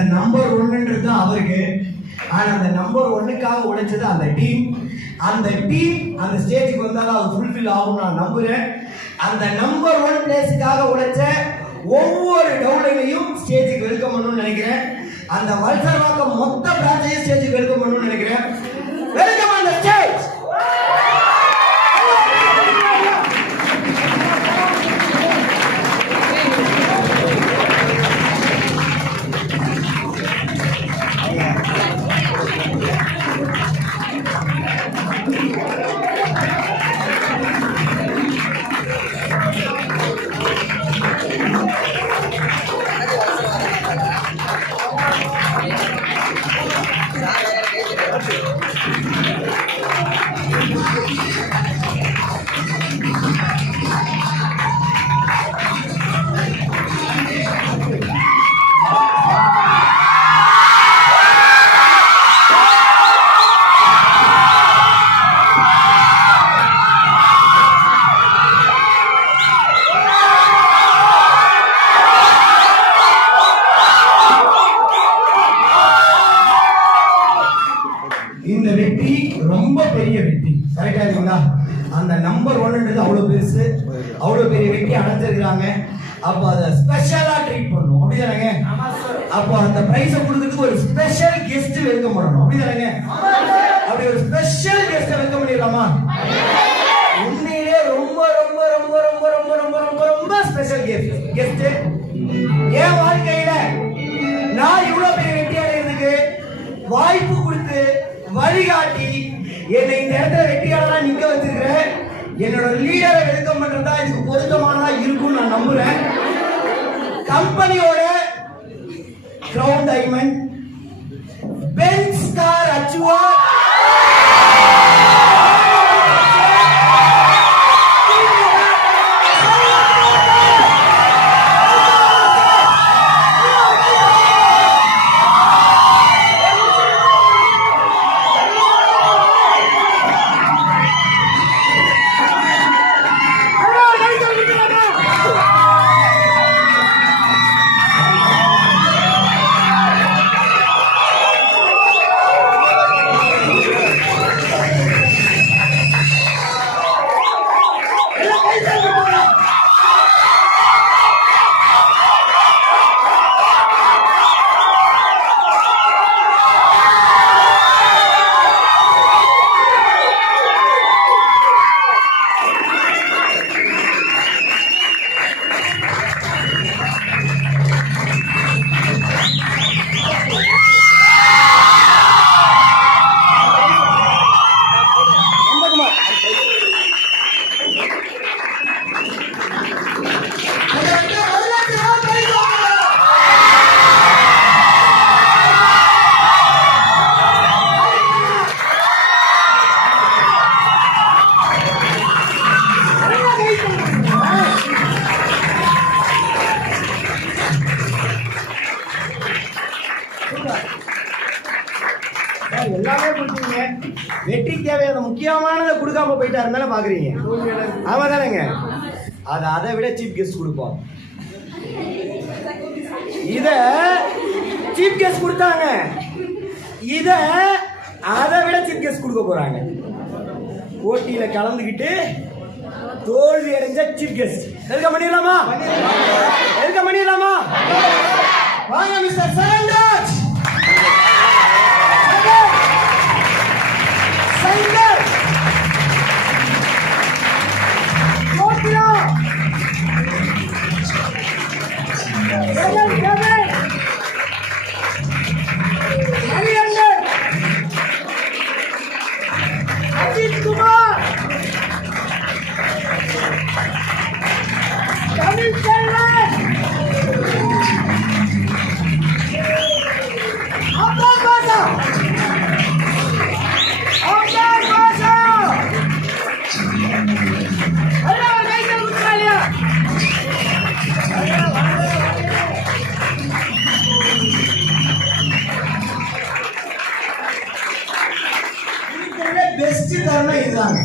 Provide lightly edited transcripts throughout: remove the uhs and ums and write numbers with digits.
அந்த நம்பர் ஒன்னுன்றது தான் அவருக்கு. ஆனா அந்த நம்பர் ஒன்னுக்காக உழைச்சது அந்த டீம். அந்த டீம் அந்த ஸ்டேஜுக்கு வந்தாலும் அது ஃபுல்ஃபில் ஆகும் நான் நம்புறேன். அந்த நம்பர் ஒன் பிளேஸுக்காக உழைச்ச ஒவ்வொரு டவுன்லைனையும் ஸ்டேஜுக்கு வெல்கம் பண்ணணும்னு நினைக்கிறேன். அந்த வல்சர்வாக்கம் மொத்த பிரான்ச்சையும் ஸ்டேஜுக்கு வெல்கம் பண்ணணும்னு நினைக்கிறேன். Welcome on the stage. இந்த வெற்றி ரொம்ப பெரிய வெற்றி. கரெக்டா இருக்கீங்களா? அந்த நம்பர் ஒன்ன்றது அவ்வளவு பெருசு, அவ்வளவு பெரிய வெற்றி அடைஞ்சிருக்காங்க. அப்போ அதை ஸ்பெஷலா ட்ரீட் பண்ணணும், அப்படிதானங்க? அப்போ அந்த பிரைஸை கொடுக்கறதுக்கு ஒரு ஸ்பெஷல் கெஸ்ட் வெல்கம் பண்ணணும், அப்படிதானங்க? அப்படி ஒரு ஸ்பெஷல் கெஸ்ட் வெல்கம் பண்ணிடலாமா? உண்மையிலே ரொம்ப ரொம்ப ரொம்ப ரொம்ப ரொம்ப ரொம்ப ரொம்ப ரொம்ப ஸ்பெஷல் கெஸ்ட். என் வாழ்க்கையில நான் இவ்வளவு பெரிய வெற்றி அடைகிறதுக்கு வாய்ப்பு கொடுத்து வழிகாட்டி என்னை இந்த இடத்துல வெற்றியாளரா நிக்க வச்சிருக்கிறேன் என்னோட லீடரை வெல்கம் பண்றதா இதுக்கு பொருத்தமானதா இருக்கும் நான் நம்புறேன். கம்பெனியோட கிரவுன் டைமண்ட் பென்ஸ் கார் அச்சுவா எல்லாமே கொடுத்தீங்க. வெற்றிக்கு தேவையான முக்கியமானதை கொடுக்காம போயிட்டாருந்தானே பாக்குறீங்க. ஆமா தானேங்க? அதை விட சீப் கெஸ்ட் கொடுப்போம். இத சீப் கெஸ்ட் கொடுத்தாங்க, அதை விட சீப் கெஸ்ட் கொடுக்க போறாங்க. போட்டியில கலந்துகிட்டு தோல்வி அடைஞ்ச சீப் கெஸ்ட் வெல்கம் பண்ணிடலாமா? வெல்கம் பண்ணிடலாமா? வாங்க மிஸ்டர் சரண்ராஜ். அஜித் குமார், தமிழ் செல்வன், அப்துல் பாஷா, பெஸ்ட் தருணம் இதுதாங்க.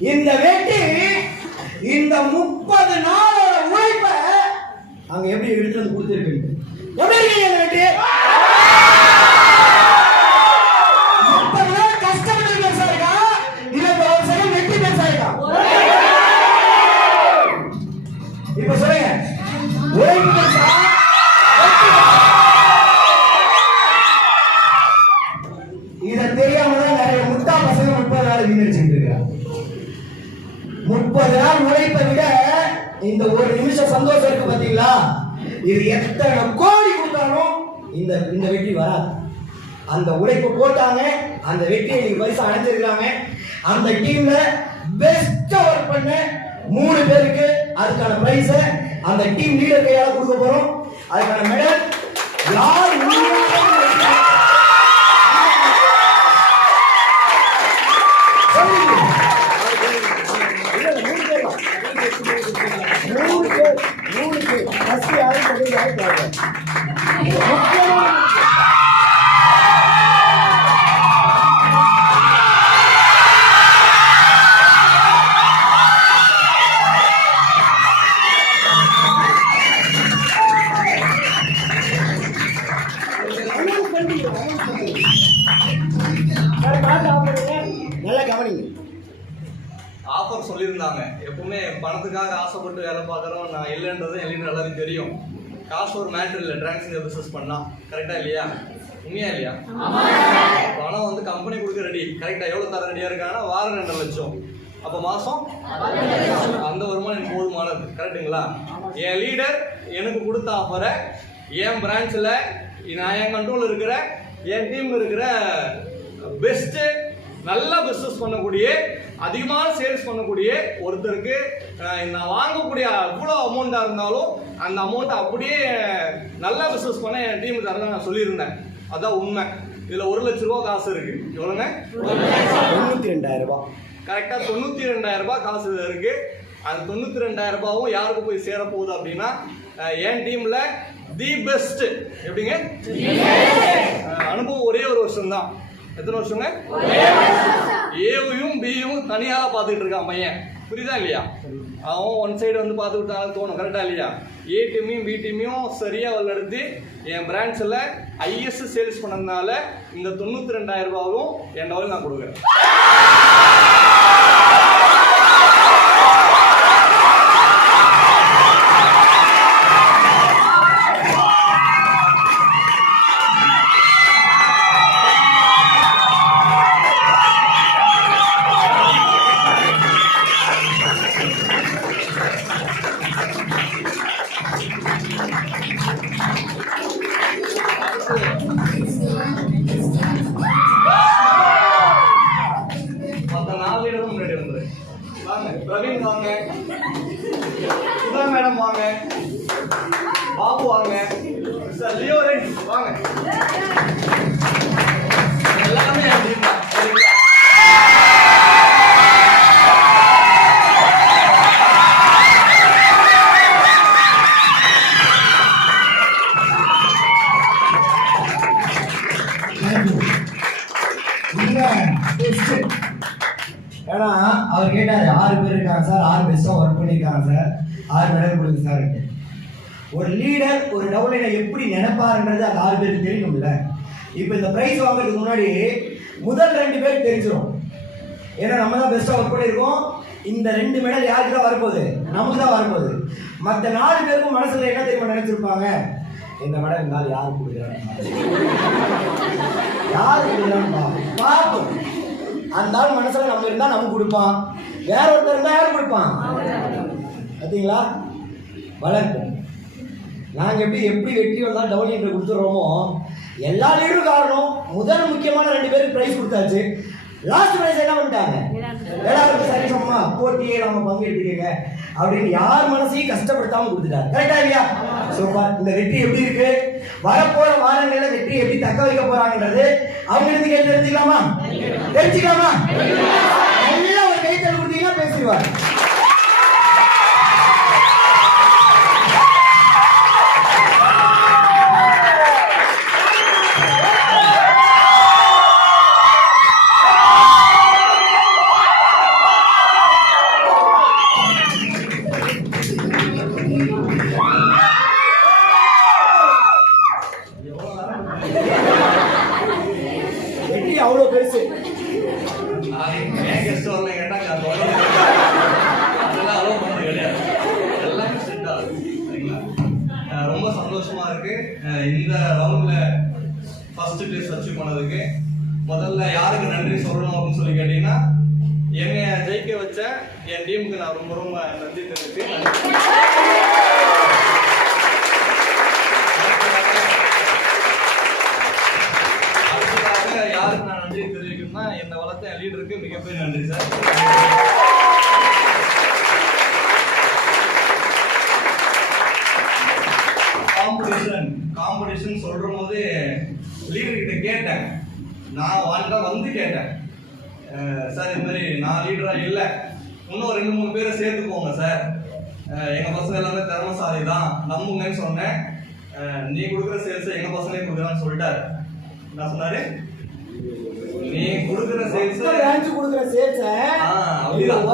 இந்த வெற்றி இந்த 30 நாளோட உழைப்ப அங்க எப்படி எடுத்து வந்து கொடுத்துருக்கு. எப்படி இருக்கீங்க இந்த வெற்றி? 30 நாள் கஷ்டப்பட்டு பெருசா இருக்கா இல்ல ஒரு சரி வெற்றி பெருசா இருக்கா? இப்ப சொல்லுங்க, உழைப்பு பெருசா? இத தெரியாமதான் நிறைய முட்டா பசங்க 30 நாள் வீணடிச்சுட்டு இருக்காங்க. 30 நாள் உழைப்பை விட இந்த ஒரு நிமிஷம் சந்தோஷம் இருக்கு பாத்தீங்களா? இது எத்தனை கோடி கொடுத்தாலும் இந்த இந்த வெற்றி வராது. அந்த உழைப்பு போட்டாங்க, அந்த வெற்றியை நீங்க பரிசா அடைஞ்சிருக்காங்க. அந்த டீம்ல பெஸ்டா ஒர்க் பண்ண 3 பேருக்கு அதுக்கான பிரைஸ் அந்த டீம் லீடர் கையால கொடுக்க போறோம். அதுக்கான மெடல் யார் ஆஃபர் சொல்லியிருந்தாங்க. எப்பவுமே பணத்துக்காக ஆசைப்பட்டு வேலை பார்க்குறோம் நான் இல்லைன்றது எங்களுக்கு எல்லாரும் தெரியும். காசு ஒரு மேட்டர் இல்லை, டிரான்ஸ்ஜெண்டர் பிஸ்னஸ் பண்ணலாம். கரெக்டாக இல்லையா? உண்மையா இல்லையா? பணம் வந்து கம்பெனி கொடுக்க ரெடி. கரெக்டாக எவ்வளோ தர ரெடியாக இருக்காங்கன்னா வாரம் 2 லட்சம், அப்போ மாதம் அந்த வருமானம் எனக்கு போதுமானது. கரெக்டுங்களா? என் லீடர் எனக்கு கொடுத்த ஆஃபரை என் பிரான்ச்சில் நான் என் கண்ட்ரோலில் இருக்கிற என் டீமில் இருக்கிற பெஸ்ட்டு நல்லா பிஸ்னஸ் பண்ணக்கூடிய அதிகமான சேல்ஸ் பண்ணக்கூடிய ஒருத்தருக்கு நான் வாங்கக்கூடிய எவ்வளோ அமௌண்ட்டாக இருந்தாலும் அந்த அமௌண்ட்டை அப்படியே நல்லா பிஸ்னஸ் பண்ண என் டீமுக்கு தரதான் நான் சொல்லியிருந்தேன். அதான் உண்மை. இதில் 1 லட்ச ரூபா காசு இருக்கு. எவ்வளோங்க? 92,000 ரூபாய். கரெக்டாக 92,000 ரூபாய் காசு இருக்கு. அந்த 92,000 ரூபாயும் யாருக்கு போய் சேரப்போகுது அப்படின்னா என் டீமில் தி பெஸ்ட். எப்படிங்க? அனுபவம் ஒரே ஒரு வருஷம் தான். எத்தனை வருஷங்க? ஏவையும் பியும் தனியாக பார்த்துக்கிட்டு இருக்கான் பையன். புரியுதா இல்லையா? அவன் ஒன் சைடு வந்து பார்த்துக்கிட்டாலும் தோணும். கரெக்டா இல்லையா? ஏ டீமையும் பி டீமையும் சரியாக வளர்த்து என் பிரான்ச்சில் ஹையஸ்ட் சேல்ஸ் பண்ணதுனால இந்த 92,000 ரூபாவும் என் லெவலில் நான் கொடுக்குறேன். பிரவீன் வாங்க, சுதா மேடம் வாங்க, பாபு வாங்க, மிஸ்டர் லியோ ரெட் வாங்க. எல்லாமே ஏன்னா அவர் கேட்டாரு 6 பேர் இருக்காங்க சார், 6 பெஸ்டா ஒர்க் பண்ணியிருக்காங்க சார், 6 மெடல் கொடுங்க சார். ஒரு லீடர் ஒரு டவுன்லைனை எப்படி நினைப்பாருன்றது அந்த 6 பேருக்கு தெரியணும்ல. இப்போ இந்த பிரைஸ் வாங்குறதுக்கு முன்னாடி முதல் 2 பேருக்கு தெரிஞ்சிடும். ஏன்னா நம்ம தான் பெஸ்டா ஒர்க் பண்ணியிருக்கோம். இந்த 2 மெடல் யாருக்கு தான் வரப்போகுது? நமக்கு தான் வரப்போகுது. மற்ற 4 பேருக்கும் மனசுல என்ன தெரியுமா நினைச்சிருப்பாங்க? இந்த மெடல் இருந்தாலும் யாருக்கு கொடுக்குறாங்க, யாருக்கு கொடுக்குறான்னு பார்ப்போம். அந்த ஆள் மனசுல நம்ம இருந்தா நமக்கு கொடுப்பான், வேற ஒருத்தர் இருந்தா யாரு கொடுப்பான்? பார்த்தீங்களா? வளர்ப்பு. நாங்க எப்படி வெற்றி வந்தாலும் டவுன் என்று கொடுத்துறோமோ எல்லா லீடரும் காரணம். முதல் முக்கியமான 2 பேருக்கு பிரைஸ் கொடுத்தாச்சு. லாஸ்ட் பிரைஸ் என்ன பண்ணிட்டாங்க? எல்லாருக்கும் சரி சமமா போட்டியே நம்ம பங்கெடுத்துக்கங்க அப்படின்னு யார் மனசையும் கஷ்டப்படுத்தாம கொடுத்துட்டாங்க. கரெக்டா இல்லையா? சூப்பர். இந்த வெற்றி எப்படி இருக்கு? வரப்போற வாரங்களில் வெற்றி எப்படி தக்க வைக்க போறாங்கன்றது அவங்க இருந்து கேட்டு தெரிஞ்சுக்கலாமா? நல்லா ஒரு கைத்தல் கொடுத்தீங்கன்னா பேசிடுவார். ஆப்பர்ச்சுனிட்டிஸ் அச்சீவ் பண்ணதுக்கு முதல்ல யாருக்கு நன்றி சொல்லணும் அப்படின்னு சொல்லி கேட்டீங்கன்னா, என்னை ஜெயிக்க வச்ச என் டீமுக்கு நான் ரொம்ப ரொம்ப நன்றி தெரிவித்து யாருக்கு நான் நன்றி தெரிவிக்கணும்னா, என்னை வளர்த்த என் லீடருக்கு மிகப்பெரிய நன்றி சார். காம்படிஷன் சொல்ற போது லீடர் கிட்ட கேட்டேன், நான் வந்து கேட்டேன், சார் இது மாதிரி நான் லீடரா இல்ல, இன்னும் 2-3 பேரை சேர்த்துக்கோங்க சார், எங்க பசங்க எல்லாமே திறமசாலி தான் நம்புங்கன்னு சொன்னேன். நீ கொடுக்குற சேல்ஸ் எங்க பசங்களே கொடுக்குறான்னு சொல்லிட்டாரு. என்ன சொன்னாரு? நீ கொடுக்குற சேல்ஸ் கொடுக்குற சேல்ஸ்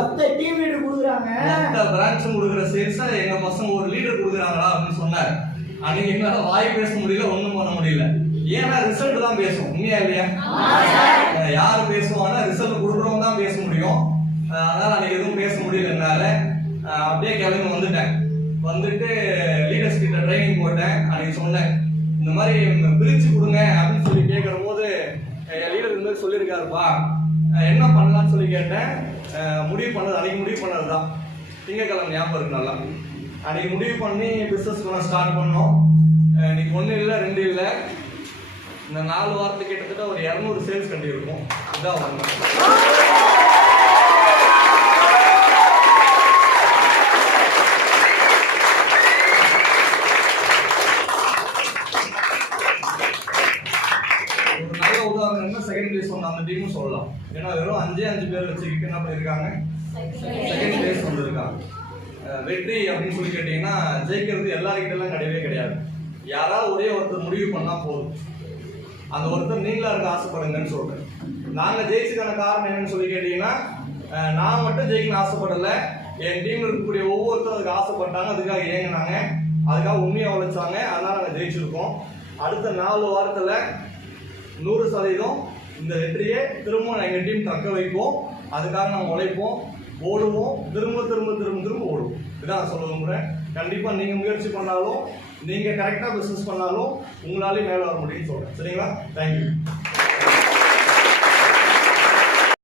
ஒத்த டீம் லீடர் கொடுக்குறாங்க, மொத்த பிரான்ச்சும் கொடுக்குற சேல்ஸ் எங்க பசங்க ஒரு லீடர் கொடுக்குறாங்களா அப்படின்னு சொன்னாரு. அன்னைக்கு எங்களால வாய் பேச முடியல, ஒண்ணும் பண்ண முடியல. ஏன்னா ரிசல்ட் தான் பேசும், உண்மையா இல்லையா? யாரு பேசுவாங்கன்னா ரிசல்ட் கொடுக்குறவங்க தான் பேச முடியும். அதனால அன்னைக்கு எதுவும் பேச முடியல என்னால. அப்படியே கிளம்பி வந்துட்டு லீடர்ஸ் கிட்ட ட்ரைனிங் போட்டேன். அன்னைக்கு சொன்னேன், இந்த மாதிரி பிரிச்சு கொடுங்க அப்படின்னு சொல்லி கேட்கிற போது லீடர் இந்த மாதிரி சொல்லியிருக்காருப்பா, என்ன பண்ணலாம்னு சொல்லி கேட்டேன். அன்னைக்கு முடிவு பண்ணதுதான் திங்கக்கிழமை ஞாபகம் இருக்கு நல்லா. அன்னைக்கு முடிவு பண்ணி பிசினஸ் பண்ண ஸ்டார்ட் பண்ணோம். இன்னைக்கு 1 இல்லை 2 இல்லை, இந்த 4 வாரத்துக்கு கிட்டத்தட்ட ஒரு 200 சேல்ஸ் கட்டி இருக்கும். இதான் ஒரு நல்ல உதாரணம். செகண்ட் பிளேஸ் ஒன்று அந்த டீமும் சொல்லலாம். ஏன்னா வெறும் 5 பேர் வச்சுக்கிட்டு என்ன பண்ணியிருக்காங்க, செகண்ட் பிளேஸ் வந்திருக்காங்க. வெற்றி அப்படின்னு சொல்லி கேட்டீங்கன்னா, ஜெயிக்கிறது எல்லாருக்கிட்ட எல்லாம் கிடையவே கிடையாது. யாராவது ஒரே ஒருத்தர் முடிவு பண்ணா போதும். அந்த ஒருத்தர் நீங்களா இருக்க ஆசைப்படுங்கன்னு சொல்றேன். நாங்க ஜெயிச்சதுக்கான காரணம் என்னன்னு சொல்லி கேட்டீங்கன்னா, நான் மட்டும் ஜெயிக்கணும்னு ஆசைப்படல, என் டீம்ல இருக்கக்கூடிய ஒவ்வொருத்தரும் அதுக்கு ஆசைப்பட்டாங்க, அதுக்காக ஏங்கினாங்க, அதுக்காக உண்மையா உழைச்சாங்க. அதனால நாங்க ஜெயிச்சிருக்கோம். அடுத்த 4 வாரத்துல 100% இந்த வெற்றியை திரும்ப எங்க டீம் தக்க வைப்போம். அதுக்காக நாங்க உழைப்போம், ஓடுவோம், திரும்ப ஓடுவோம். இதான் சொல்ல விரும்புறேன். கண்டிப்பா நீங்க முயற்சி பண்ணாலும், நீங்க கரெக்டா பிசினஸ் பண்ணாலும் உங்களாலே மேல வர முடியும்னு சொல்றேன். சரிங்களா? தேங்க்யூ.